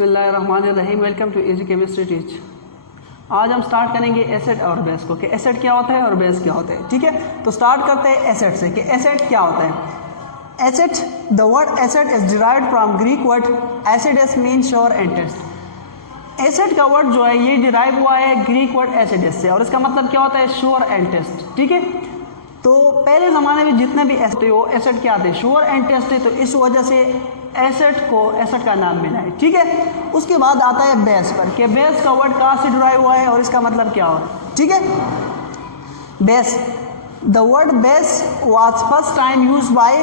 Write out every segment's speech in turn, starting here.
बिस्मिल्लाहिर्रहमानिर्रहीम। Welcome to easy chemistry teach. आज हम स्टार्ट करेंगे एसिड और बेस को कि एसिड क्या होता है और बेस क्या होता है। ठीक है, तो स्टार्ट करते हैं एसिड से कि एसिड क्या होता है। Acid, the word acid is derived from Greek word acidus mean sure and taste. Acid का वर्ड जो है ये डिराइव हुआ है ग्रीक वर्ड एसिडस से और इसका मतलब क्या होता है, श्योर एंड टेस्ट। ठीक है, तो पहले ज़माने में जितने भी एसिड थे वो एसिड क्या थे, श्योर एंड टेस्ट थे, तो इस वजह से एसिड को एसिड का नाम मिला है। ठीक है, उसके बाद आता है बेस पर कि बेस का वर्ड कहाँ से डिराइव हुआ है और इसका मतलब क्या हो। ठीक है, base, the word base was first time used by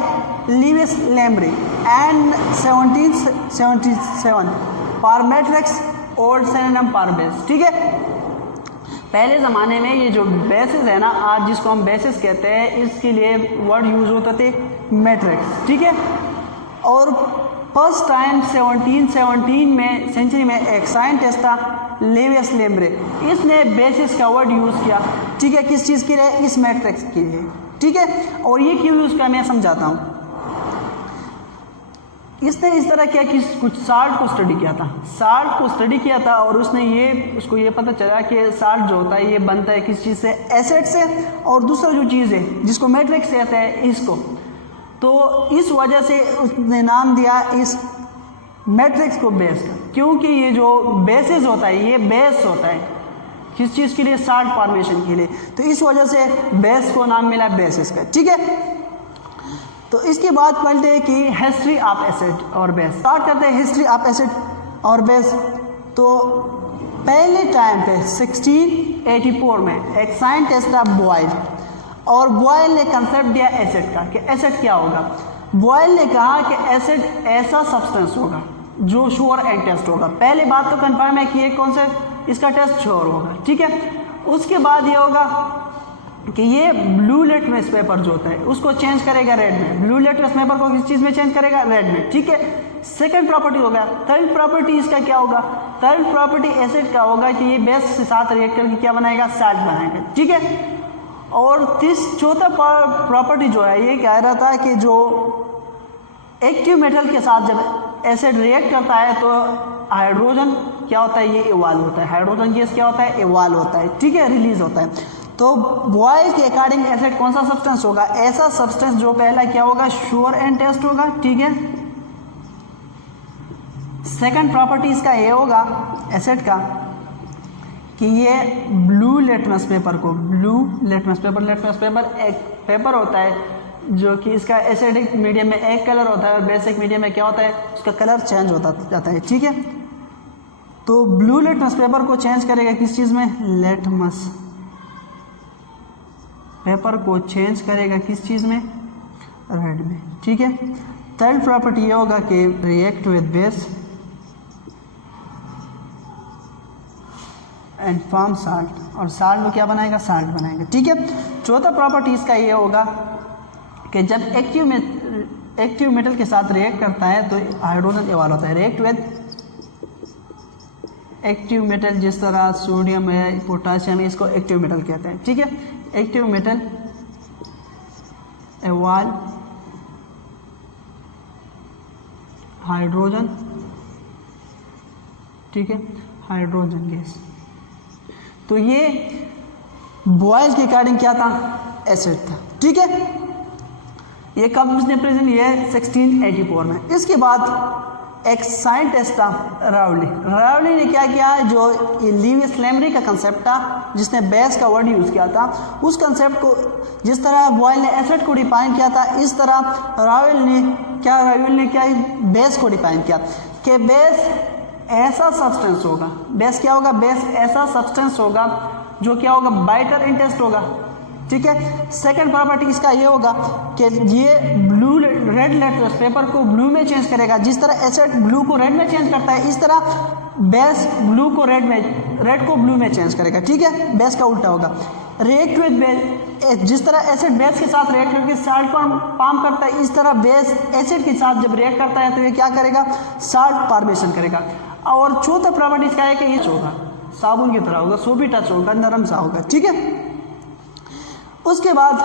लीविस लेम्ब्रे and 1777 for matrix old synonym for base. ठीक है, पहले ज़माने में ये जो बेसिस है ना, आज जिसको हम बेसिस कहते हैं, इसके लिए वर्ड यूज होते थे मैट्रिक्स। ठीक है, और फर्स्ट टाइम 1717 में सेंचुरी में एक साइंटिस्ट था लेविस लेम्ब्रे, इसने बेसिस का वर्ड यूज़ किया। ठीक है, किस चीज़ के लिए, इस मैट्रिक्स के लिए। ठीक है, और ये क्यों यूज़ किया मैं समझाता हूँ। इसने इस तरह किया कि कुछ साल्ट को स्टडी किया था, साल्ट को स्टडी किया था और उसको ये पता चला कि साल्ट जो होता है ये बनता है किस चीज़ से, एसिड से, और दूसरा जो चीज़ है जिसको मैट्रिक्स कहते हैं इसको, तो इस वजह से उसने नाम दिया इस मैट्रिक्स को बेस का, क्योंकि ये जो बेसिस होता है ये बेस होता है किस चीज़ के लिए, साल्ट फॉर्मेशन के लिए, तो इस वजह से बेस को नाम मिला बेसिस का। ठीक है, तो इसके बाद पढ़ते हैं कि हिस्ट्री ऑफ एसिड और बेस। स्टार्ट करते हैं हिस्ट्री ऑफ एसिड और बेस। तो पहले टाइम पे 1684 में एक साइंटिस्ट था बॉयल, और बॉयल ने कंसेप्ट दिया एसिड का कि एसिड क्या होगा। बॉयल ने कहा कि एसिड ऐसा सब्सटेंस होगा जो श्योर एंड टेस्ट होगा। पहले बात तो कंफर्म है कि ये कौन सा, इसका टेस्ट श्योर होगा। ठीक है, उसके बाद ये होगा कि ये ब्लू लिटमस पेपर जो होता है उसको चेंज करेगा रेड में। ब्लू लिटमस पेपर को किस चीज़ में चेंज करेगा, रेड में। ठीक है, सेकंड प्रॉपर्टी होगा। थर्ड प्रॉपर्टी इसका क्या होगा, थर्ड प्रॉपर्टी एसिड का होगा कि ये बेस के साथ रिएक्ट करके क्या बनाएगा, साल्ट बनाएगा। ठीक है, और चौथा प्रॉपर्टी जो है ये कह रहा था कि जो एक्टिव मेटल के साथ जब एसिड रिएक्ट करता है तो हाइड्रोजन क्या होता है, ये इवॉल्व होता है। हाइड्रोजन गैस क्या होता है, इवॉल्व होता है। ठीक है, रिलीज होता है। तो बॉयल के अकॉर्डिंग एसिड कौन सा सब्सटेंस होगा, ऐसा सब्सटेंस जो पहला क्या होगा, श्योर एंड टेस्ट होगा। ठीक है, सेकंड प्रॉपर्टी इसका ये होगा एसिड का कि ये ब्लू लिटमस पेपर को, ब्लू लिटमस पेपर एक पेपर होता है जो कि इसका एसिडिक मीडियम में एक कलर होता है और बेसिक मीडियम में क्या होता है, उसका कलर चेंज होता जाता है। ठीक है, तो ब्लू लिटमस पेपर को चेंज करेगा किस चीज़ में, लिटमस पेपर को चेंज करेगा किस चीज़ में, रेड में। ठीक है, थर्ड प्रॉपर्टी ये होगा कि react with base and form salt, और साल्ट को क्या बनाएगा, साल्ट बनाएगा। ठीक है, चौथा प्रॉपर्टी इसका ये होगा कि जब एक्टिव मेटल के साथ रिएक्ट करता है तो हाइड्रोजन इवॉल्व होता है। रिएक्ट विद एक्टिव मेटल, जिस तरह सोडियम है, पोटाशियम है, इसको एक्टिव मेटल कहते हैं। ठीक है, एक्टिव मेटल इवॉल्व हाइड्रोजन। ठीक है, हाइड्रोजन गैस। तो ये बॉयल के अकॉर्डिंग क्या था, एसिड था। ठीक है, ये कब उसने प्रेजेंट, ये 1684 में। इसके बाद एक साइंटिस्ट था रावली ने क्या किया, जो लीविस लेम्ब्रे का कंसेप्ट था जिसने बेस का वर्ड यूज़ किया था, उस कंसेप्ट को जिस तरह बॉयल ने एसिड को डिफाइन किया था, इस तरह रावल ने क्या बेस को डिफाइन किया कि बेस ऐसा सब्सटेंस होगा, बेस क्या होगा, बेस ऐसा सब्सटेंस होगा जो क्या होगा, बाइटर इन टेस्ट होगा। ठीक है, सेकंड प्रॉपर्टी इसका ये होगा कि ये ब्लू रेड लिटमस पेपर को ब्लू में चेंज करेगा। जिस तरह एसिड ब्लू को रेड में चेंज करता है, इस तरह बेस ब्लू को रेड को ब्लू में चेंज करेगा। ठीक है, बेस का उल्टा होगा। रिएक्ट विद बेस, जिस तरह एसिड बेस के साथ रिएक्ट करके साल्ट फॉर्म करता है, इस तरह बेस एसिड के साथ जब रिएक्ट करता है तो ये क्या करेगा, साल्ट फॉर्मेशन करेगा। और चौथा प्रॉपर्टी इसका है कि ये होगा साबुन की तरह होगा, सोपी टच होगा, नरम सा होगा। ठीक है, उसके बाद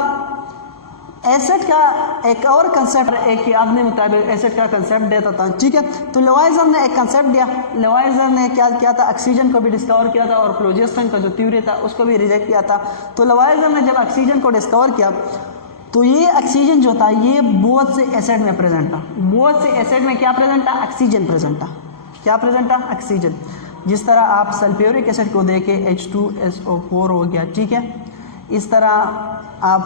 एसिड का एक और कंसेप्ट, एक अपने मुताबिक एसिड का कंसेप्ट देता था, ठीक है। तो लेवाइजर ने एक कंसेप्ट दिया, लेवाइजर ने क्या किया था, ऑक्सीजन को भी डिस्कवर किया था और फ्लोजिस्टन का जो थ्योरी था उसको भी रिजेक्ट किया था। तो लेवाइजर ने जब ऑक्सीजन को डिस्कवर किया तो ये ऑक्सीजन जो था ये बहुत से एसिड में प्रेजेंट था, बहुत से एसिड में क्या प्रेजेंट था, ऑक्सीजन प्रेजेंट था। क्या प्रेजेंट था, ऑक्सीजन। जिस तरह आप सल्फ्यूरिक एसिड को देखें H2SO4 हो गया, ठीक है। इस तरह आप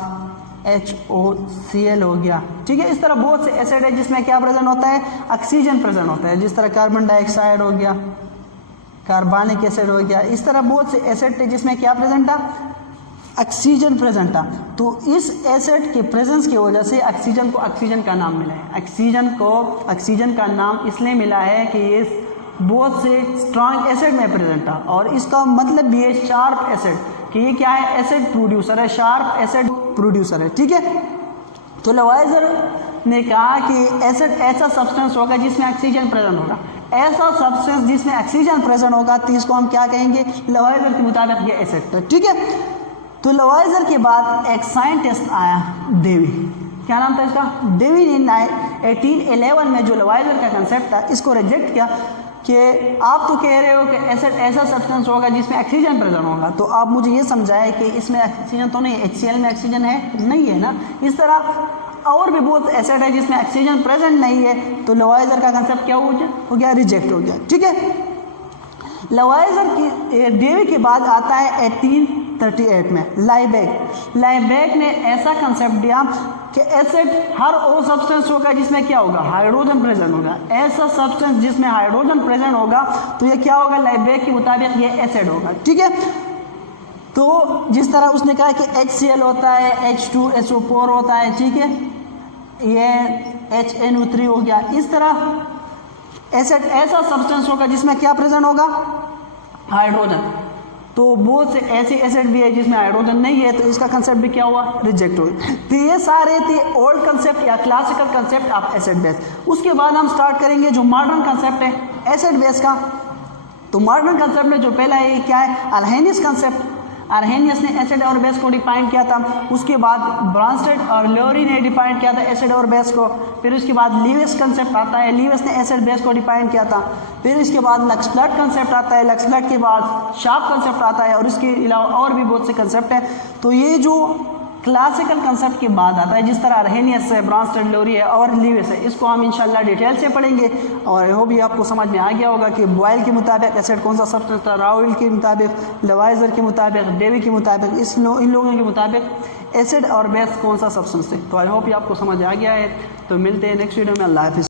HOCl हो गया, ठीक है। इस तरह बहुत से एसिड है जिसमें क्या प्रेजेंट होता है, ऑक्सीजन प्रेजेंट होता है। जिस तरह कार्बन डाइऑक्साइड हो गया, कार्बनिक एसिड हो गया, इस तरह बहुत से एसिड थे जिसमें क्या प्रेजेंट था, ऑक्सीजन प्रेजेंट था। तो इस एसिड के प्रेजेंस की वजह से ऑक्सीजन को ऑक्सीजन का नाम मिला है। ऑक्सीजन को ऑक्सीजन का नाम इसलिए मिला है कि ये बहुत से स्ट्रॉन्ग एसिड में प्रेजेंट था और इसका मतलब भी है शार्प एसिड, कि ये क्या है, एसिड प्रोड्यूसर है, शार्प एसिड प्रोड्यूसर है, ठीक है। तो लेवाइजर ने कहा कि एसिड ऐसा सब्सटेंस होगा जिसमें ऑक्सीजन प्रेजेंट होगा, ऐसा सब्सटेंस जिसमें ऑक्सीजन प्रेजेंट होगा तो इसको हम क्या कहेंगे, लेवाइजर के मुताबिक ये एसिड है, ठीक है। तो लेवाइजर के बाद एक साइंटिस्ट आया, डेवी, क्या नाम था इसका, डेवी ने 1811 में जो लेवाइजर का कंसेप्ट था इसको रिजेक्ट किया कि आप तो कह रहे हो कि एसिड ऐसा सब्सटेंस होगा जिसमें ऑक्सीजन प्रेजेंट होगा, तो आप मुझे ये समझाएं कि इसमें ऑक्सीजन तो नहीं, HCl में ऑक्सीजन है, नहीं है ना। इस तरह और भी बहुत एसिड है जिसमें ऑक्सीजन प्रेजेंट नहीं है। तो लेवाइजर का कंसेप्ट क्या हो गया, रिजेक्ट हो गया, ठीक है। लेवाइजर की डेवी के बाद आता है 1838 में लाइबेक। लाइबेक ने ऐसा कंसेप्ट दिया कि एसिड हर वो सब्सटेंस होगा जिसमें क्या होगा, हाइड्रोजन प्रेजेंट होगा। ऐसा सब्सटेंस जिसमें हाइड्रोजन प्रेजेंट होगा तो ये क्या होगा, लाइबेक के मुताबिक ये एसिड होगा, ठीक है। तो जिस तरह उसने कहा कि HCl होता है, H2SO4 होता है, ठीक है, ये HNO3 हो गया। इस तरह एसिड ऐसा सब्सटेंस होगा जिसमें क्या प्रेजेंट होगा, हाइड्रोजन। तो बहुत से ऐसे एसिड भी है जिसमें हाइड्रोजन नहीं है, तो इसका कंसेप्ट भी क्या हुआ, रिजेक्ट हुआ। तो ये सारे थे ओल्ड कंसेप्ट या classical concept of acid base. उसके बाद हम स्टार्ट करेंगे जो मॉडर्न कंसेप्ट है एसिड बेस का। तो मॉडर्न कंसेप्ट में जो पहला है क्या है, अर्हेनियस कंसेप्ट। अर्हेनियस ने एसिड और बेस को डिफाइन किया था। उसके बाद ब्रांस्टेड और लोरी ने डिफाइन किया था एसिड और बेस को। फिर उसके बाद लीविस कंसेप्ट आता है, लीविस ने एसिड बेस को डिफाइन किया था। फिर इसके बाद लक्सब्लड कंसेप्ट आता है, लक्सब्लड के बाद शार्प कंसेप्ट आता है और इसके अलावा और भी बहुत से कंसेप्ट हैं। तो ये जो क्लासिकल कंसेप्ट के बाद आता है, जिस तरह अर्हेनियस है, ब्रांस्टेड, लोरी है और लीविस है, इसको हम इंशाल्लाह डिटेल से पढ़ेंगे। और आई होप ये आपको समझ में आ गया होगा कि बॉयल के मुताबिक एसिड कौन सा सब्सटेंस था, राउल के मुताबिक, लेवाइजर के मुताबिक, डेवी के मुताबिक, इन लोगों के मुताबिक एसिड और बेस कौन सा सब्सटेंस है। तो आई होप ये आपको समझ आ गया है। तो मिलते हैं नेक्स्ट वीडियो में। अल्लाह हाफिज़।